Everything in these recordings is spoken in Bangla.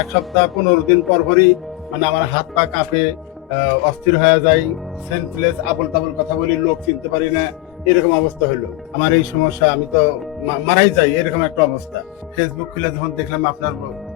এক সপ্তাহ 15 দিন পর পরই মানে আমার হাত পা কাঁপে, অস্থির হয়ে যায়, সেন্সলেস, আবল তাবল কথা বলি, লোক চিনতে পারি না, এরকম অবস্থা হলো। আমার এই সমস্যা, আমি তো মারাই যাই, এরকম একটা অবস্থা। ফেসবুক খুলে যখন দেখলাম আপনার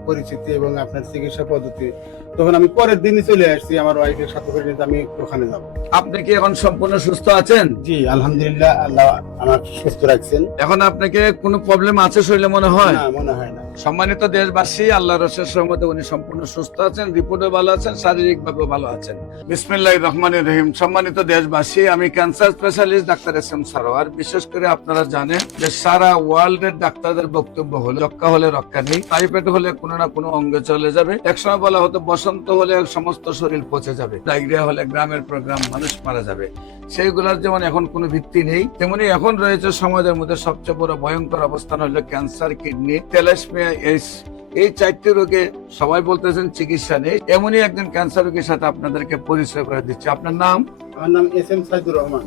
পরিচিতি এবং আপনার চিকিৎসা পদ্ধতি, তখন আমি পরের দিনই চলে আসছি আমার ওয়াইফের সাথে করে নিতে, আমি ওখানে যাব। আপনি কি এখন সম্পূর্ণ সুস্থ আছেন? জি আলহামদুলিল্লাহ, আল্লাহ আমার সুস্থ রাখছেন। এখন আপনাকে কোনো প্রবলেম আছে শরীরে মনে হয়? না, মনে হয় না। সম্মানিত দেশবাসী, আল্লাহর অশেষ রহমতে উনি সম্পূর্ণ সুস্থ আছেন, রিপোর্টে ভালো আছেন, শারীরিক ভাবে ভালো আছেন। বিসমিল্লাহির রহমানির রহিম। সম্মানিত দেশবাসী, আমি cancer specialist doctor SM. Sarwar. বিশেষ করে আপনারা জানেন যে সারা ওয়ার্ল্ড এর ডাক্তারদের বক্তব্য হলো রক্ষা হলে রক্ষা নেই, টাইফয়েড হলে কোনো না কোনো অঙ্গে চলে যাবে। একসময় বলা হতো বসন্ত হলে সমস্ত শরীর পচে যাবে, ডায়রিয়া হলে গ্রামের পর গ্রাম মানুষ মারা যাবে। সেইগুলোর যেমন এখন কোনো ভিত্তি নেই, তেমনি এখন রয়েছে সমাজের মধ্যে সবচেয়ে বড় ভয়ঙ্কর অবস্থান হলো ক্যান্সার, কিডনি, থ্যালাসেমিয়া, এইডস। এই 4টি রোগে সবাই বলতেছেন চিকিৎসা নেই। এমনই একজন ক্যান্সার রোগীর সাথে আপনাদেরকে পরিচয় করে দিচ্ছি। আপনার নাম? আমার নাম এস.এম. সাইদুর রহমান।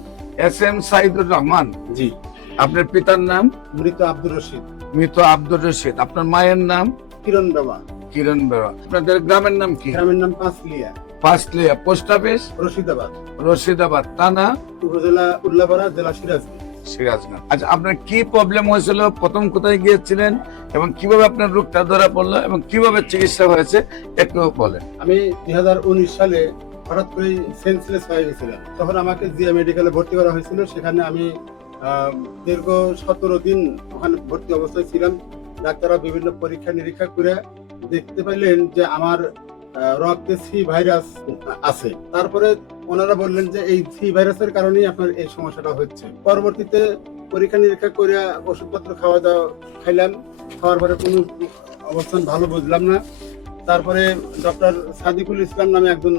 এস.এম. সাইদুর রহমান। জি। আপনার পিতার নাম? মৃত আব্দুর রশিদ। মৃত আব্দুর রশিদ। আপনার মায়ের নাম? কিরণ বাবা। কিরণ বেরা। আপনাদের গ্রামের নাম কি? গ্রামের নাম পাঁচলিয়া। পাঁচলিয়া। Post office? রশিদাবাদ। রশিদাবাদ। থানা? উপজেলা উল্লাপাড়া, জেলা সিরাজগঞ্জ। সিরাজগঞ্জ। আচ্ছা, আপনার কি প্রবলেম হয়েছিল, প্রথম কোথায় গিয়েছিলেন এবং কিভাবে আপনার রোগটা ধরা পড়লো এবং কিভাবে চিকিৎসা হয়েছে একটু বলেন। আমি 2019 সালে হঠাৎ করে সেন্সলেস হয়ে গেছিলাম। তখন আমাকে জিয়া মেডিকেলে ভর্তি করা হয়েছিল। সেখানে আমি দীর্ঘ 17 দিন ওখানে ভর্তি অবস্থায় ছিলাম। ডাক্তাররা বিভিন্ন পরীক্ষা নিরীক্ষা করে দেখতে পাইলেন যে আমার রক্তে সি ভাইরাস আছে। তারপরে ওনারা বললেন যে এই সি ভাইরাসের কারণেই আপনার এই সমস্যাটা হচ্ছে। পরবর্তীতে পরীক্ষা নিরীক্ষা করে ওষুধপত্র খাইলাম। খাওয়ার পরে কোনো অবস্থান ভালো বুঝলাম না। তারপরে ডক্টর সাদিকুল ইসলাম নামে একজন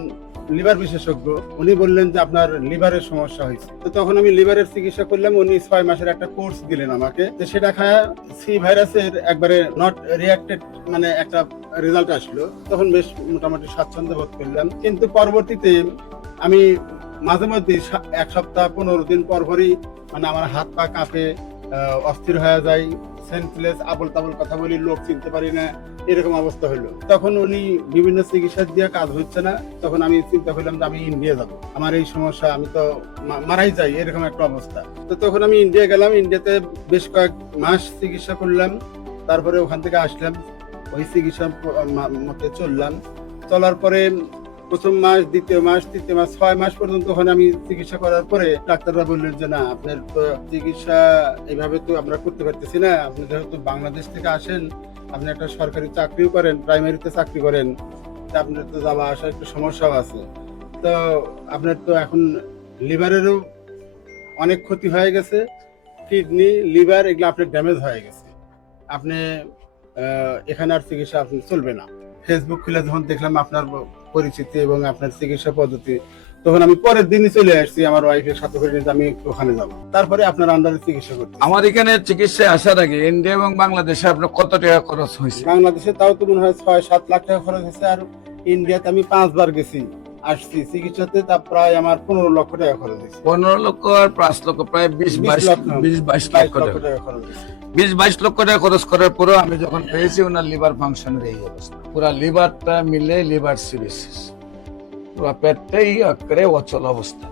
লিভার বিশেষজ্ঞ, উনি বললেন যে আপনার লিভারের সমস্যা হয়েছে। তো তখন আমি লিভারের চিকিৎসা করলাম। উনি 6 মাসের একটা কোর্স দিলেন আমাকে। তো সেটা খায় সি ভাইরাসের একবারে নট রিয়াক্টেড মানে একটা রেজাল্ট আসলো। তখন বেশ মোটামুটি স্বাচ্ছন্দ্য বোধ করলাম। কিন্তু পরবর্তীতে আমি মাঝে মধ্যে 1 সপ্তাহ 15 দিন পর পরই মানে আমার হাত পা কাঁপে, অস্থির হয়ে যায়, সেন্সলেস, আবল তাবল কথা বলি, লোক চিনতে পারি না, এরকম অবস্থা হলো। তখন উনি বিভিন্ন চিকিৎসা দিয়ে কাজ হচ্ছে না। তখন আমি চিন্তা করলাম যে আমি ইন্ডিয়া যাব, আমার এই সমস্যা, আমি তো মারাই যাই, এরকম একটা অবস্থা। তো তখন আমি ইন্ডিয়া গেলাম। ইন্ডিয়াতে বেশ কয়েক মাস চিকিৎসা করলাম। তারপরে ওখান থেকে আসলাম, ওই চিকিৎসা মতে চললাম। চলার পরে প্রথম মাস, দ্বিতীয় মাস, তৃতীয় মাস, 6 মাস পর্যন্ত ওখানে আমি চিকিৎসা করার পরে ডাক্তাররা বললেন যে না, আপনার তো চিকিৎসা এইভাবে তো আমরা করতে পারতেছি না। আপনি যেহেতু বাংলাদেশ থেকে আসেন, আপনি একটা সরকারি চাকরিও করেন, প্রাইমারিতে চাকরি করেন, তা আপনার তো যাওয়া আসা একটু সমস্যাও আছে। তো আপনার তো এখন লিভারেরও অনেক ক্ষতি হয়ে গেছে, কিডনি, লিভার এগুলো আপনার ড্যামেজ হয়ে গেছে। আপনি এখানে আর চিকিৎসা আপনি চলবে না। ফেসবুক খুলে যখন দেখলাম আপনার পরিচিতি এবং আপনার চিকিৎসা পদ্ধতি, তখন আমি পরের দিনই চলে আসছি আমার ওয়াইফের সাথে করে নিতে, আমি ওখানে যাব। তারপরে আপনার আন্ডারে চিকিৎসা করতে। আমার এখানে চিকিৎসায় আসার আগে ইন্ডিয়া এবং বাংলাদেশে আপনার কত টাকা খরচ হয়েছে? বাংলাদেশে তাও তো মনে হয় 6-7 লাখ টাকা খরচ হয়েছে। আর ইন্ডিয়াতে আমি 5 বার গেছি, আসছি চিকিৎসাতে, তা প্রায় আমার 15 লক্ষ টাকা খরচ হয়েছে। 15 লক্ষ আর 5 লক্ষ, প্রায় 20-22 লক্ষ টাকা। 20-22 লক্ষ টাকা খরচ করার পরেও আমি যখন পেয়েছি ওনার লিভার ফাংশনের এই অবস্থা, পুরো লিভারটা মিলে লিভার সিরোসিস, পুরো পেটটাই একেবারে অচল অবস্থা।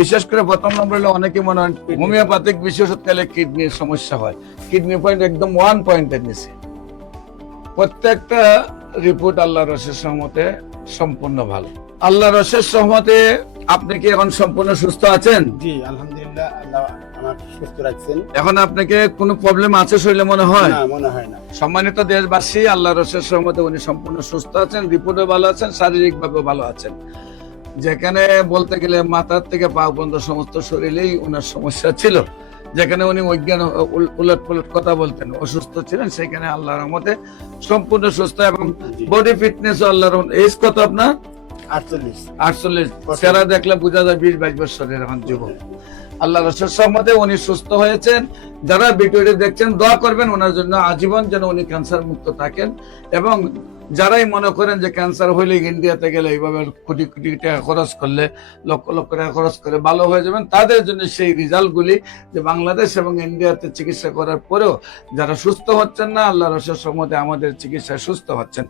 বিশেষ করে প্রথম নম্বর হলো অনেকে মনে হয় হোমিওপ্যাথিক বিশেষ ওষুধ খেলে কিডনির সমস্যা হয়। কিডনি পয়েন্ট একদম 1 পয়েন্টের নিচে। প্রত্যেকটা রিপোর্ট আল্লাহর অশেষ রহমতে সম্পূর্ণ ভালো। আল্লাহর অশেষ রহমতে আপনি কি এখন সম্পূর্ণ সুস্থ আছেন? জি আলহামদুলিল্লাহ, আল্লাহ আমার সুস্থ রাখছেন। এখন আপনাকে কোনো প্রবলেম আছে শরীরে মনে হয়? না, মনে হয় না। সম্মানিত দেশবাসী, আল্লাহর অশেষ রহমতে উনি সম্পূর্ণ সুস্থ আছেন, রিপোর্টে ভালো আছেন, শারীরিক ভাবে ভালো আছেন। যেখানে বলতে গেলে মাথার থেকে পা পর্যন্ত সমস্ত শরীরেই ওনার সমস্যা ছিল, যেখানে উনি অজ্ঞান উলট পুলট কথা বলতেন, অসুস্থ ছিলেন, সেখানে আল্লাহর রহমতে সম্পূর্ণ সুস্থ এবং বডি ফিটনেস আল্লাহর রহমতে। এজ কত আপনার? 48। চেহারা দেখলে বোঝা যায় 20-22 বছরের এখন যুবক। আল্লাহর অশেষ রহমতে উনি সুস্থ হয়েছেন। যারা ভিডিওটি দেখছেন দোয়া করবেন ওনার জন্য, আজীবন যেন উনি ক্যান্সার মুক্ত থাকেন। এবং যারাই মনে করেন যে ক্যান্সার হইলে ইন্ডিয়াতে গেলে এইভাবে কোটি কোটি টাকা খরচ করলে, লক্ষ লক্ষ টাকা খরচ করে ভালো হয়ে যাবেন, তাদের জন্য সেই রেজাল্টগুলি যে বাংলাদেশ এবং ইন্ডিয়াতে চিকিৎসা করার পরেও যারা সুস্থ হচ্ছেন না, আল্লাহর অশেষ রহমতে আমাদের চিকিৎসায় সুস্থ হচ্ছেন।